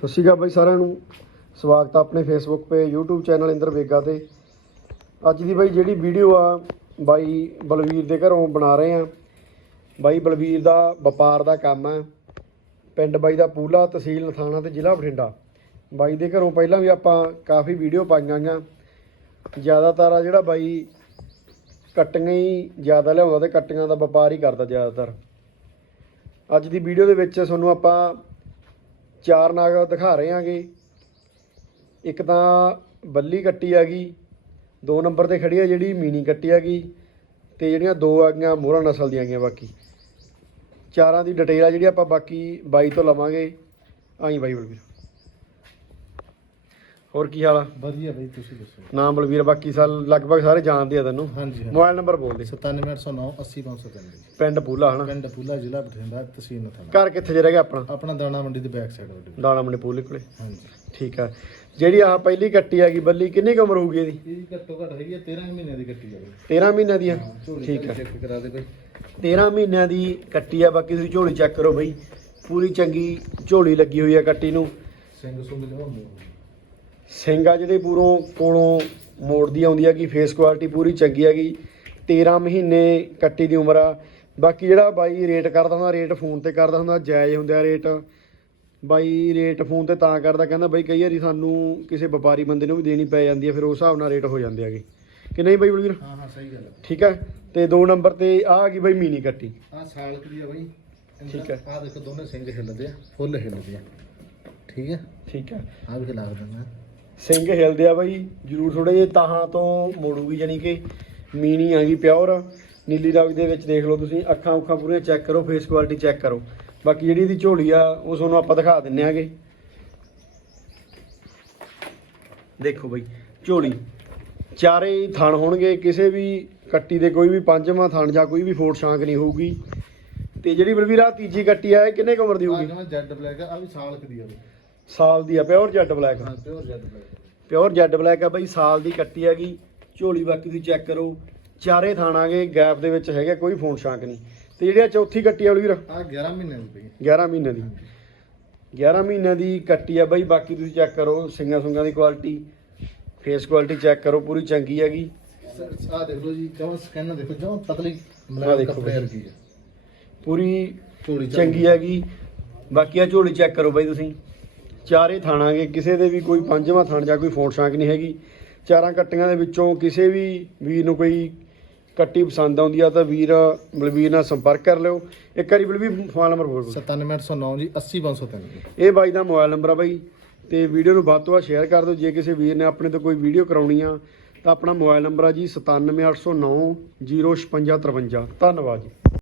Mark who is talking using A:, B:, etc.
A: ਸਤਿ ਸ਼੍ਰੀ ਅਕਾਲ ਬਾਈ ਸਾਰਿਆਂ ਨੂੰ। ਸਵਾਗਤ ਆ ਆਪਣੇ ਫੇਸਬੁੱਕ ਤੇ, YouTube ਚੈਨਲ ਇੰਦਰ ਵੇਗਾ ਤੇ। ਅੱਜ ਦੀ ਬਾਈ ਜਿਹੜੀ ਵੀਡੀਓ ਆ, ਬਾਈ ਬਲਵੀਰ ਦੇ ਘਰੋਂ ਬਣਾ ਰਹੇ ਆ। ਬਾਈ ਬਲਵੀਰ ਦਾ ਵਪਾਰ ਦਾ ਕੰਮ ਆ। ਪਿੰਡ ਬਾਈ ਦਾ ਪੂਲਾ, ਤਹਿਸੀਲ ਨਥਾਣਾ ਤੇ ਜ਼ਿਲ੍ਹਾ ਬਠਿੰਡਾ। ਬਾਈ ਦੇ ਘਰੋਂ ਪਹਿਲਾਂ ਵੀ ਆਪਾਂ ਕਾਫੀ ਵੀਡੀਓ ਪਾਈਆਂ ਗੀਆਂ ਜ਼ਿਆਦਾਤਰ ਆ ਜਿਹੜਾ ਬਾਈ ਕੱਟੀਆਂ ਹੀ ਜ਼ਿਆਦਾ ਲਿਆਉਂਦਾ ਤੇ ਕੱਟੀਆਂ ਦਾ ਵਪਾਰ ਹੀ ਕਰਦਾ ਜ਼ਿਆਦਾਤਰ। ਅੱਜ ਦੀ ਵੀਡੀਓ ਦੇ ਵਿੱਚ ਤੁਹਾਨੂੰ ਆਪਾਂ ਚਾਰ ਨਾਗ ਦਿਖਾ ਰਹੇ ਆਂਗੇ ਇੱਕ ਤਾਂ ਬੱਲੀ ਕੱਟੀ ਆ ਗਈ ਦੋ ਨੰਬਰ ਤੇ ਖੜੀ ਆ ਜਿਹੜੀ ਮੀਨੀ ਕੱਟੀ ਆ ਗਈ ਤੇ ਜਿਹੜੀਆਂ ਦੋ ਆ ਗਈਆਂ ਮੋਹਰਾ ਨਸਲ ਦੀਆਂ ਗਈਆਂ ਬਾਕੀ। ਚਾਰਾਂ ਦੀ ਡਿਟੇਲ ਆ ਜਿਹੜੀ ਆਪਾਂ ਬਾਕੀ ਬਾਈ ਤੋਂ ਲਵਾਂਗੇ। ਆਈ ਬਾਈ ਬਲਵੀਰ ਹੋਰ ਕੀ ਹਾਲ ਆ?
B: ਵਧੀਆ ਬਈ ਤੁਸੀਂ ਦੱਸੋ?
A: ਨਾਮ ਬਲਵੀਰ ਬਾਕੀ ਸਾਲ ਲਗਭਗ ਸਾਰੇ ਜਾਣਦੇ ਆ ਤੈਨੂੰ।
B: ਹਾਂਜੀ
A: ਮੋਬਾਈਲ ਨੰਬਰ ਬੋਲ ਦੇ।
B: 97809 80593
A: ਪਿੰਡ ਪੂਲਾ ਹਨਾ?
B: ਪਿੰਡ ਪੂਲਾ ਜ਼ਿਲ੍ਹਾ ਬਠਿੰਡਾ ਤਹਿਸੀਲ ਨਥਾਣਾ।
A: ਘਰ ਕਿੱਥੇ ਜੇ ਰਹਿ ਗਿਆ ਆਪਣਾ?
B: ਆਪਣਾ ਦਾਣਾ ਮੰਡੀ ਦੇ ਬੈਕ ਸਾਈਡ ਵੱਡੇ
A: ਦਾਣਾ ਮੰਡੀ ਪੂਲੇ ਕੋਲੇ।
B: ਹਾਂਜੀ।
A: ਠੀਕ ਆ। ਜਿਹੜੀ ਆਹ ਪਹਿਲੀ ਕੱਟੀ ਹੈਗੀ ਬੱਲੀ ਕਿੰਨੀ ਕੁ ਉਮਰ ਹੋਊਗੀ ਇਹਦੀ?
B: ਇਹ ਘੱਟੋ ਘੱਟ ਹੈਗੀ ਹੈ 13 ਮਹੀਨੇ ਦੀ ਕੱਟੀ ਜਾਵੇ
A: 13 ਮਹੀਨਿਆਂ ਦੀ ਆ ਠੀਕ ਆ।
B: ਚੈੱਕ ਕਰਾ ਦੇ ਬਈ।
A: 13 ਮਹੀਨਿਆਂ ਦੀ ਕੱਟੀ ਆ ਬਾਕੀ ਤੁਸੀਂ ਝੋਲੀ ਚੈੱਕ ਕਰੋ ਬਈ। ਪੂਰੀ ਚੰਗੀ ਝੋਲੀ ਲੱਗੀ ਹੋਈ ਆ ਕੱਟੀ ਨੂੰ।
B: ਸਿੰਘ ਸੁੰਗ ਲਿਆਉਂਦੇ
A: ਸਿੰਘ ਆ ਜਿਹੜੇ ਪੂਰੋਂ ਕੋਲੋਂ ਮੋੜਦੀ ਆਉਂਦੀ ਆ ਕਿ ਫੇਸ ਕੁਆਲਿਟੀ ਪੂਰੀ ਚੰਗੀ ਹੈਗੀ 13 ਮਹੀਨੇ ਕੱਟੀ ਦੀ ਉਮਰ ਆ। ਬਾਕੀ ਜਿਹੜਾ ਬਾਈ ਰੇਟ ਕਰਦਾ ਹੁੰਦਾ ਰੇਟ ਫੋਨ ਤੇ ਕਰਦਾ ਹੁੰਦਾ ਜਾਇਜ਼ ਹੁੰਦਾ ਰੇਟ ਬਾਈ ਰੇਟ ਫੋਨ ਤੇ ਤਾਂ ਕਰਦਾ ਕਹਿੰਦਾ ਬਾਈ ਕਈ ਵਾਰੀ ਸਾਨੂੰ ਕਿਸੇ ਵਪਾਰੀ ਬੰਦੇ ਨੂੰ ਵੀ ਦੇਣੀ ਪੈ ਜਾਂਦੀ ਹੈ ਫਿਰ ਉਸ ਹਿਸਾਬ ਨਾਲ ਰੇਟ ਹੋ ਜਾਂਦੇ ਹੈਗੇ। ਕਿ ਨਹੀਂ ਬਾਈ ਬਲਵੀਰ?
B: ਹਾਂ ਹਾਂ ਸਹੀ ਗੱਲ ਹੈ
A: ਠੀਕ ਹੈ ਤੇ ਦੋ ਨੰਬਰ ਤੇ ਆ ਆ ਗਈ ਬਾਈ ਮੀਨੀ ਕੱਟੀ।
B: ਆ ਸਾਲਕ ਦੀ ਆ ਬਈ।
A: ਠੀਕ ਹੈ।
B: ਆ ਦੇਖੋ ਦੋਨੇ ਸਿੰਘ ਹਿੱਲਦੇ ਆ ਫੁੱਲ ਹਿੱਲਦੇ ਆ। ਠੀਕ ਹੈ
A: ਠੀਕ ਹੈ
B: ਆ ਵੀ ਹਿਲਾ ਦਿੰਦਾ।
A: ਸਿੰਘ ਹਿਲਦੇ ਆ ਬਾਈ, ਜਰੂਰ ਥੋੜੇ ਜਿਹੇ ਤਾਹਾਂ ਤੋਂ ਮੋੜੂਗੀ ਜਾਨੀ ਕਿ ਮੀਨੀ ਆ ਗਈ ਪਿਓਰ। ਨੀਲੀ ਰੰਗ ਦੇ ਵਿੱਚ ਦੇਖ ਲਓ ਤੁਸੀਂ, ਅੱਖਾਂ ਉੱਖਾਂ ਪੂਰੀਆਂ ਚੈੱਕ ਕਰੋ ਫੇਸ ਕੁਆਲਿਟੀ ਚੈੱਕ ਕਰੋ। ਬਾਕੀ ਜਿਹੜੀ ਇਹਦੀ ਝੋਲੀ ਆ, ਉਹ ਤੁਹਾਨੂੰ ਆਪਾਂ ਦਿਖਾ ਦਿੰਨੇ ਆਗੇ। ਦੇਖੋ ਬਾਈ, ਝੋਲੀ। ਚਾਰੇ ਥਣ ਹੋਣਗੇ, ਕਿਸੇ ਵੀ ਕੱਟੀ ਦੇ ਕੋਈ ਵੀ ਪੰਜਵਾਂ ਥਣ ਜਾਂ ਕੋਈ ਵੀ ਫੋਟ ਸ਼ਾਂਕ ਨਹੀਂ ਹੋਊਗੀ। ਤੇ ਜਿਹੜੀ ਬਲਵੀਰ ਤੀਜੀ ਕੱਟੀ ਆ, ਇਹ ਕਿੰਨੇ ਕੁ ਉਮਰ ਦੀ ਹੋਊਗੀ?
B: ਜੈਡ ਬਲੈਕ ਆ ਵੀ ਸਾਲਕ ਦੀ ਆ
A: ਸਾਲ ਦੀ ਆ ਪਿਓਰ ਜੈਡ ਬਲੈਕ
B: ਹਾਂ pure jade black
A: pure jade black ਆ ਬਾਈ ਸਾਲ ਦੀ ਕੱਟੀ ਹੈਗੀ। ਝੋਲੀ ਬਾਕੀ ਤੁਸੀਂ ਚੈੱਕ ਕਰੋ। ਚਾਰੇ ਥਾਣਾਗੇ ਗੈਪ ਦੇ ਵਿੱਚ ਹੈਗਾ ਕੋਈ ਫੋਨ ਸ਼ਾਂਕ ਨਹੀਂ। ਤੇ ਜਿਹੜੀ ਆ ਚੌਥੀ ਕੱਟੀ ਆ ਵੀਰ
B: ਆ 11 ਮਹੀਨੇ ਦੀ ਪਈ
A: 11 ਮਹੀਨੇ ਦੀ। 11 ਮਹੀਨਿਆਂ ਦੀ ਕੱਟੀ ਆ ਬਾਈ ਬਾਕੀ ਤੁਸੀਂ ਚੈੱਕ ਕਰੋ ਸਿੰਗਾਂ ਸੁੰਗਾਂ ਦੀ ਕੁਆਲਿਟੀ ਫੇਸ ਕੁਆਲਿਟੀ ਚੈੱਕ ਕਰੋ ਪੂਰੀ ਚੰਗੀ ਹੈਗੀ।
B: ਆ ਦੇਖ ਲਓ ਜੀ ਜਮਾ ਸਕੈਨ ਦੇਖੋ ਜਮਾ ਪਤਲੀ ਮਲਾਈ ਕੱਪੜੇ। ਵਰਗੀ ਹੈ
A: ਪੂਰੀ
B: ਝੋਲੀ
A: ਚੰਗੀ ਹੈਗੀ। ਬਾਕੀ ਆ ਝੋਲੀ ਚੈੱਕ ਕਰੋ ਬਾਈ ਤੁਸੀਂ। ਚਾਰੇ ਥਾਣਾਗੇ ਕਿਸੇ ਦੇ ਵੀ ਕੋਈ ਪੰਜਵਾਂ ਥਾਣ ਜਾਂ ਕੋਈ ਫੋਨ ਸ਼ਾਂਕ ਨਹੀਂ ਹੈਗੀ। ਚਾਰਾਂ ਕੱਟੀਆਂ ਦੇ ਵਿੱਚੋਂ ਕਿਸੇ ਵੀ ਵੀਰ ਨੂੰ ਕੋਈ ਕੱਟੀ ਪਸੰਦ ਆਉਂਦੀ ਆ ਤਾਂ ਵੀਰ ਬਲਵੀਰ ਨਾਲ ਸੰਪਰਕ ਕਰ ਲਿਓ। ਇੱਕ ਵਾਰੀ ਬਲਵੀਰ ਫੋਨ ਨੰਬਰ ਬੋਲ
B: 97809 ਜੀ 80503 ਜੀ
A: ਇਹ ਬਾਈ ਦਾ ਮੋਬਾਈਲ ਨੰਬਰ ਆ ਬਾਈ। ਤੇ ਵੀਡੀਓ ਨੂੰ ਵੱਧ ਤੋਂ ਵੱਧ ਸ਼ੇਅਰ ਕਰ ਦਿਓ। ਜੇ ਕਿਸੇ ਵੀਰ ਨੇ ਆਪਣੇ ਤੋਂ ਕੋਈ ਵੀਡੀਓ ਕਰਾਉਣੀ ਆ ਤਾਂ ਆਪਣਾ ਮੋਬਾਈਲ ਨੰਬਰ ਆ ਜੀ 97809 05653 ਧੰਨਵਾਦ ਜੀ।